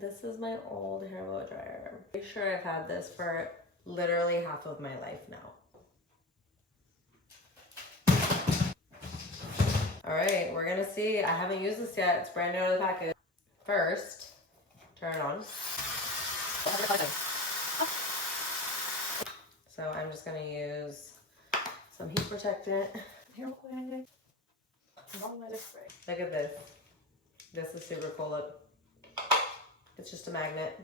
This is my old hair blow dryer. I'm pretty sure I've had this for literally half of my life now. All right, we're gonna see. I haven't used this yet. It's brand new out of the package. First, turn it on. So I'm just gonna use some heat protectant. Look at this. This is super cool. Look, it's just a magnet.